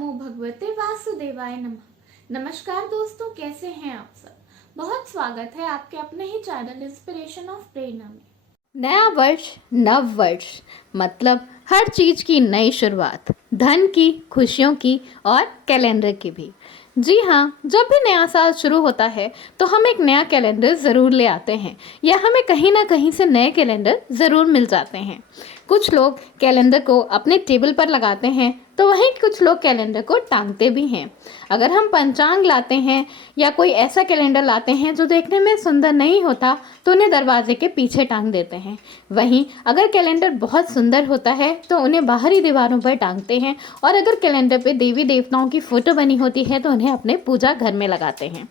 नमो भगवते वासुदेवाय नमः। नमस्कार दोस्तों, कैसे हैं आप सब। बहुत स्वागत है आपके अपने ही चैनल इंस्पिरेशन ऑफ प्रेरणा में। नया वर्ष नव वर्ष मतलब हर चीज की नई शुरुआत, धन की, खुशियों की और कैलेंडर की भी। जी हाँ, जब भी नया साल शुरू होता है तो हम एक नया कैलेंडर ज़रूर ले आते हैं या हमें कहीं ना कहीं से नए कैलेंडर ज़रूर मिल जाते हैं। कुछ लोग कैलेंडर को अपने टेबल पर लगाते हैं तो वहीं कुछ लोग कैलेंडर को टांगते भी हैं। अगर हम पंचांग लाते हैं या कोई ऐसा कैलेंडर लाते हैं जो देखने में सुंदर नहीं होता तो उन्हें दरवाजे के पीछे टांग देते हैं। वहीं अगर कैलेंडर बहुत सुंदर होता है तो उन्हें बाहरी दीवारों पर टांगते हैं और अगर कैलेंडर पे देवी देवताओं की फ़ोटो बनी होती है तो उन्हें अपने पूजा घर में लगाते हैं।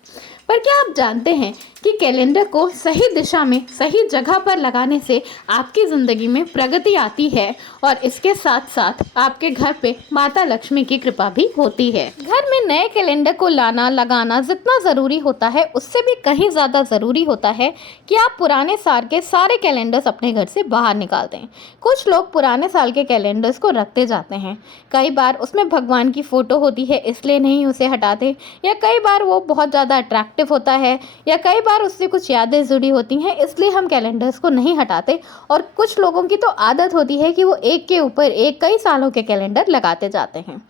पर क्या आप जानते हैं कि कैलेंडर को सही दिशा में, सही जगह पर लगाने से आपकी ज़िंदगी में प्रगति आती है और इसके साथ साथ आपके घर पे माता लक्ष्मी की कृपा भी होती है। घर में नए कैलेंडर को लाना लगाना जितना ज़रूरी होता है उससे भी कहीं ज़्यादा ज़रूरी होता है कि आप पुराने साल के सारे कैलेंडर्स अपने घर से बाहर निकाल दें। कुछ लोग पुराने साल के कैलेंडर्स को रखते जाते हैं। कई बार उसमें भगवान की फ़ोटो होती है इसलिए नहीं उसे हटाते, या कई बार वो बहुत ज़्यादा अट्रैक्टिव होता है, या कई बार उससे कुछ यादें जुड़ी होती हैं इसलिए हम कैलेंडर्स को नहीं हटाते। और कुछ लोगों की तो आदत होती है कि वो एक के ऊपर एक कई सालों के कैलेंडर लगाते जाते हैं,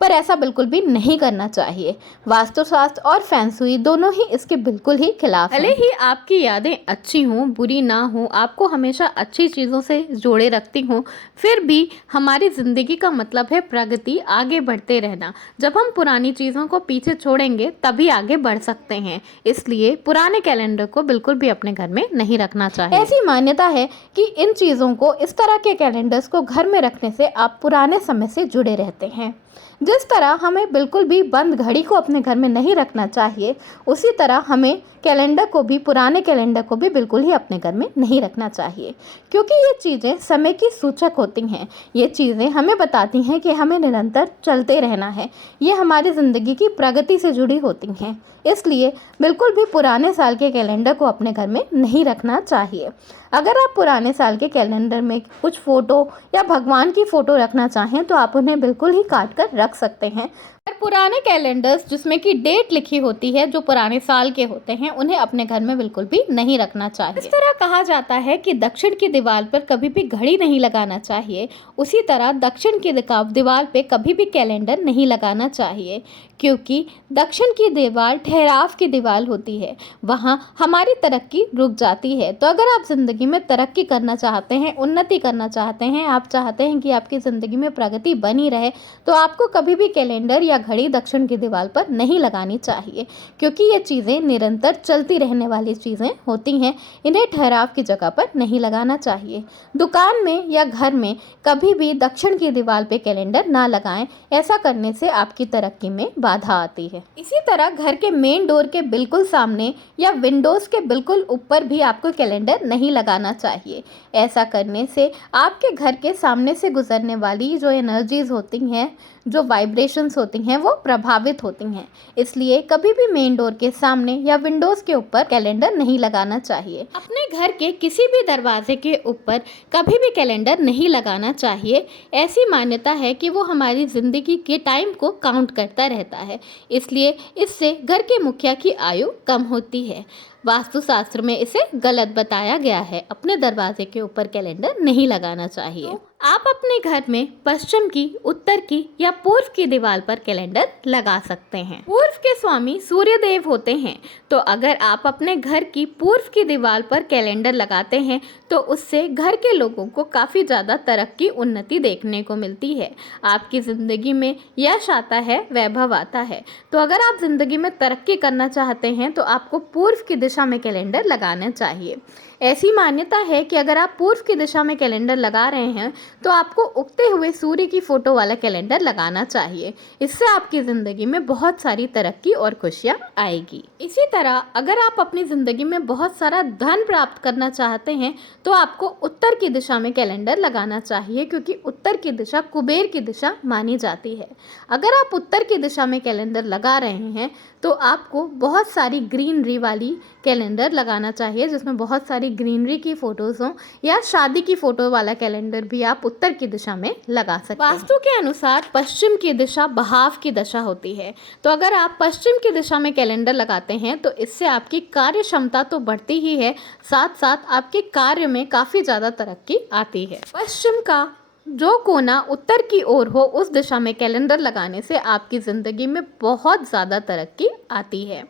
पर ऐसा बिल्कुल भी नहीं करना चाहिए। वास्तुशास्त्र और फैंसुई दोनों ही इसके बिल्कुल ही खिलाफ हैं। भले ही आपकी यादें अच्छी हों, बुरी ना हो, आपको हमेशा अच्छी चीज़ों से जोड़े रखती हों, फिर भी हमारी ज़िंदगी का मतलब है प्रगति, आगे बढ़ते रहना। जब हम पुरानी चीज़ों को पीछे छोड़ेंगे तभी आगे बढ़ सकते हैं। इसलिए पुराने कैलेंडर को बिल्कुल भी अपने घर में नहीं रखना चाहिए। ऐसी मान्यता है कि इन चीज़ों को, इस तरह के कैलेंडर्स को घर में रखने से आप पुराने समय से जुड़े रहते हैं। जिस तरह हमें बिल्कुल भी बंद घड़ी को अपने घर में नहीं रखना चाहिए, उसी तरह हमें कैलेंडर को भी, पुराने कैलेंडर को भी बिल्कुल ही अपने घर में नहीं रखना चाहिए, क्योंकि ये चीज़ें समय की सूचक होती हैं। ये चीज़ें हमें बताती हैं कि हमें निरंतर चलते रहना है। ये हमारी ज़िंदगी की प्रगति से जुड़ी होती हैं। इसलिए बिल्कुल भी पुराने साल के कैलेंडर को अपने घर में नहीं रखना चाहिए। अगर आप पुराने साल के कैलेंडर में कुछ फ़ोटो या भगवान की फ़ोटो रखना चाहें तो आप उन्हें बिल्कुल ही काट कर रख सकते हैं। पर पुराने कैलेंडर्स जिसमें कि डेट लिखी होती है, जो पुराने साल के होते हैं, उन्हें अपने घर में बिल्कुल भी नहीं रखना चाहिए। इस तरह कहा जाता है कि दक्षिण की दीवार पर कभी भी घड़ी नहीं लगाना चाहिए, उसी तरह दक्षिण की दीवार पे कभी भी कैलेंडर नहीं लगाना चाहिए, क्योंकि दक्षिण की दीवार ठहराव की दीवार होती है, वहाँ हमारी तरक्की रुक जाती है। तो अगर आप ज़िंदगी में तरक्की करना चाहते हैं, उन्नति करना चाहते हैं, आप चाहते हैं कि आपकी ज़िंदगी में प्रगति बनी रहे, तो आपको कभी भी कैलेंडर या घड़ी दक्षिण की दीवार पर नहीं लगानी चाहिए, क्योंकि ये चीज़ें निरंतर चलती रहने वाली चीज़ें होती हैं। इन्हें ठहराव की जगह पर नहीं लगाना चाहिए। दुकान में या घर में कभी भी दक्षिण की दीवार पे कैलेंडर ना लगाएं, ऐसा करने से आपकी तरक्की में बाधा आती है। इसी तरह घर के मेन डोर के बिल्कुल सामने या विंडोज़ के बिल्कुल ऊपर भी आपको कैलेंडर नहीं लगाना चाहिए। ऐसा करने से आपके घर के सामने से गुजरने वाली जो एनर्जीज होती हैं, जो वाइब्रेशंस होती हैं, वो प्रभावित होती हैं। इसलिए कभी भी मेन डोर के सामने या विंडोज़ के ऊपर कैलेंडर नहीं लगाना चाहिए। अपने घर के किसी भी दरवाजे के ऊपर कभी भी कैलेंडर नहीं लगाना चाहिए। ऐसी मान्यता है कि वो हमारी ज़िंदगी के टाइम को काउंट करता रहता है, इसलिए इससे घर के मुखिया की आयु कम होती है। वास्तुशास्त्र में इसे गलत बताया गया है। अपने दरवाजे के ऊपर कैलेंडर नहीं लगाना चाहिए। आप अपने घर में पश्चिम की, उत्तर की या पूर्व की दीवार पर कैलेंडर लगा सकते हैं। पूर्व के स्वामी सूर्य देव होते हैं, तो अगर आप अपने घर की पूर्व की दीवार पर कैलेंडर लगाते हैं तो उससे घर के लोगों को काफ़ी ज़्यादा तरक्की, उन्नति देखने को मिलती है। आपकी ज़िंदगी में यश आता है, वैभव आता है। तो अगर आप ज़िंदगी में तरक्की करना चाहते हैं तो आपको पूर्व की दिशा में कैलेंडर लगाना चाहिए। ऐसी मान्यता है कि अगर आप पूर्व की दिशा में कैलेंडर लगा रहे हैं तो आपको उगते हुए सूर्य की फ़ोटो वाला कैलेंडर लगाना चाहिए। इससे आपकी ज़िंदगी में बहुत सारी तरक्की और खुशियाँ आएगी। इसी तरह अगर आप अपनी ज़िंदगी में बहुत सारा धन प्राप्त करना चाहते हैं तो आपको उत्तर की दिशा में कैलेंडर लगाना चाहिए, क्योंकि उत्तर की दिशा कुबेर की दिशा मानी जाती है। अगर आप उत्तर की दिशा में कैलेंडर लगा रहे हैं तो आपको बहुत सारी ग्रीनरी वाली कैलेंडर लगाना चाहिए, जिसमें बहुत सारी वाली ग्रीनरी की फोटोज़ हों या शादी की फ़ोटो वाला कैलेंडर भी आप उत्तर की दिशा में लगा सकते हैं। वास्तु के अनुसार पश्चिम की दिशा बहाव की दशा होती है, तो अगर आप पश्चिम की दिशा में कैलेंडर लगाते हैं तो इससे आपकी कार्य क्षमता तो बढ़ती ही है, साथ साथ आपके कार्य में काफ़ी ज़्यादा तरक्की आती है। पश्चिम का जो कोना उत्तर की ओर हो उस दिशा में कैलेंडर लगाने से आपकी ज़िंदगी में बहुत ज़्यादा तरक्की आती है।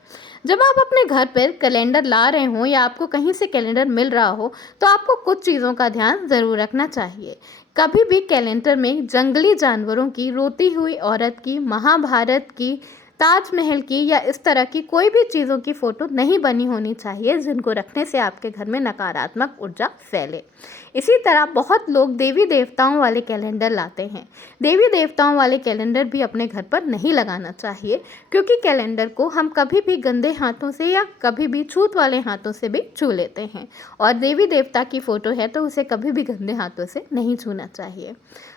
जब आप अपने घर पर कैलेंडर ला रहे हों या आपको कहीं से कैलेंडर मिल रहा हो तो आपको कुछ चीज़ों का ध्यान ज़रूर रखना चाहिए। कभी भी कैलेंडर में जंगली जानवरों की, रोती हुई औरत की, महाभारत की, ताजमहल की या इस तरह की कोई भी चीज़ों की फ़ोटो नहीं बनी होनी चाहिए जिनको रखने से आपके घर में नकारात्मक ऊर्जा फैले। इसी तरह बहुत लोग देवी देवताओं वाले कैलेंडर लाते हैं। देवी देवताओं वाले कैलेंडर भी अपने घर पर नहीं लगाना चाहिए, क्योंकि कैलेंडर को हम कभी भी गंदे हाथों से या कभी भी छूत वाले हाथों से भी छू लेते हैं, और देवी देवता की फ़ोटो है तो उसे कभी भी गंदे हाथों से नहीं छूना चाहिए।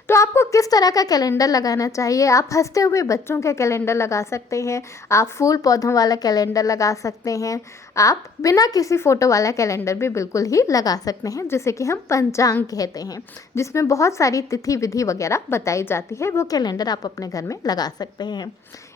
तो आपको किस तरह का कैलेंडर लगाना चाहिए? आप हंसते हुए बच्चों के कैलेंडर लगा सकते हैं, आप फूल पौधों वाला कैलेंडर लगा सकते हैं, आप बिना किसी फ़ोटो वाला कैलेंडर भी बिल्कुल ही लगा सकते हैं, जिसे कि हम पंचांग कहते हैं, जिसमें बहुत सारी तिथि विधि वगैरह बताई जाती है। वो कैलेंडर आप अपने घर में लगा सकते हैं।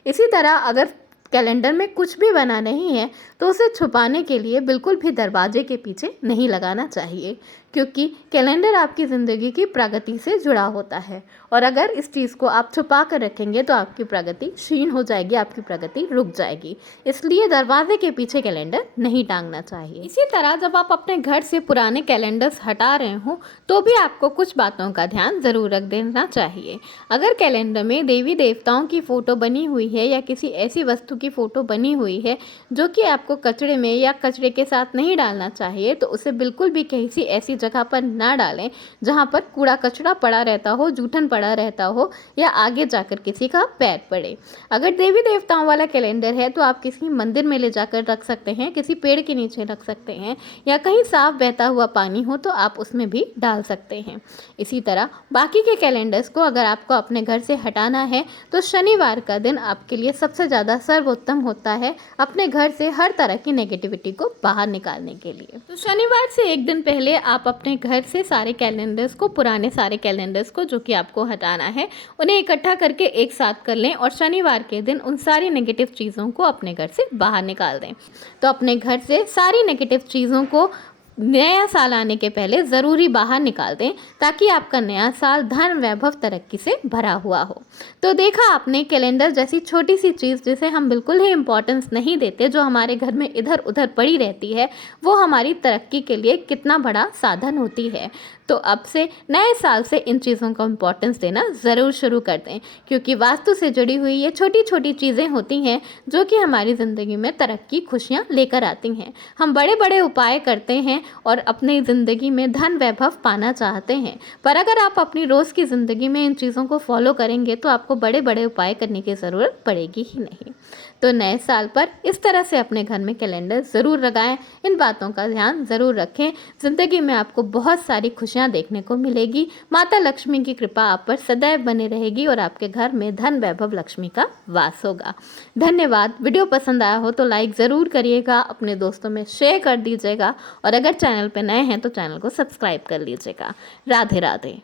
इसी तरह अगर कैलेंडर में कुछ भी बना नहीं है तो उसे छुपाने के लिए बिल्कुल भी दरवाजे के पीछे नहीं लगाना चाहिए, क्योंकि कैलेंडर आपकी ज़िंदगी की प्रगति से जुड़ा होता है, और अगर इस चीज़ को आप छुपा कर रखेंगे तो आपकी प्रगति क्षीण हो जाएगी, आपकी प्रगति रुक जाएगी। इसलिए दरवाजे के पीछे कैलेंडर नहीं टांगना चाहिए। इसी तरह जब आप अपने घर से पुराने कैलेंडर्स हटा रहे हों तो भी आपको कुछ बातों का ध्यान ज़रूर रख देना चाहिए। अगर कैलेंडर में देवी देवताओं की फ़ोटो बनी हुई है या किसी ऐसी वस्तु की फ़ोटो बनी हुई है जो कि आपको कचरे में या कचरे के साथ नहीं डालना चाहिए, तो उसे बिल्कुल भी किसी ऐसी जगह पर ना डालें जहाँ पर कूड़ा कचरा पड़ा रहता हो, जूठन पड़ा रहता हो या आगे जाकर किसी का पैर पड़े। अगर देवी देवताओं वाला कैलेंडर है तो आप किसी मंदिर में ले जाकर रख सकते हैं, किसी पेड़ के नीचे रख सकते हैं, या कहीं साफ बहता हुआ पानी हो तो आप उसमें भी डाल सकते हैं। इसी तरह बाकी के कैलेंडर्स को अगर आपको अपने घर से हटाना है तो शनिवार का दिन आपके लिए सबसे ज़्यादा सर्वोत्तम होता है अपने घर से हर तरह की नेगेटिविटी को बाहर निकालने के लिए। तो शनिवार से एक दिन पहले आप अपने घर से सारे कैलेंडर्स को, पुराने सारे कैलेंडर्स को जो कि आपको हटाना है, उन्हें इकट्ठा करके एक साथ कर लें और शनिवार के दिन उन सारी नेगेटिव चीज़ों को अपने घर से बाहर निकाल दें। तो अपने घर से सारी नेगेटिव चीज़ों को नया साल आने के पहले ज़रूरी बाहर निकाल दें, ताकि आपका नया साल धन, वैभव, तरक्की से भरा हुआ हो। तो देखा आपने, कैलेंडर जैसी छोटी सी चीज़ जिसे हम बिल्कुल ही इम्पोर्टेंस नहीं देते, जो हमारे घर में इधर उधर पड़ी रहती है, वो हमारी तरक्की के लिए कितना बड़ा साधन होती है। तो अब से नए साल से इन चीज़ों को इम्पोर्टेंस देना ज़रूर शुरू कर दें, क्योंकि वास्तु से जुड़ी हुई ये छोटी छोटी चीज़ें होती हैं जो कि हमारी ज़िंदगी में तरक्की, खुशियाँ लेकर आती हैं। हम बड़े बड़े उपाय करते हैं और अपनी ज़िंदगी में धन, वैभव पाना चाहते हैं, पर अगर आप अपनी रोज़ की ज़िंदगी में इन चीज़ों को फॉलो करेंगे तो आपको बड़े बड़े उपाय करने की ज़रूरत पड़ेगी ही नहीं। तो नए साल पर इस तरह से अपने घर में कैलेंडर ज़रूर लगाएं, इन बातों का ध्यान ज़रूर रखें। ज़िंदगी में आपको बहुत सारी खुशियाँ देखने को मिलेगी। माता लक्ष्मी की कृपा आप पर सदैव बनी रहेगी और आपके घर में धन, वैभव, लक्ष्मी का वास होगा। धन्यवाद। वीडियो पसंद आया हो तो लाइक ज़रूर करिएगा, अपने दोस्तों में शेयर कर दीजिएगा, और अगर चैनल पर नए हैं तो चैनल को सब्सक्राइब कर लीजिएगा। राधे राधे।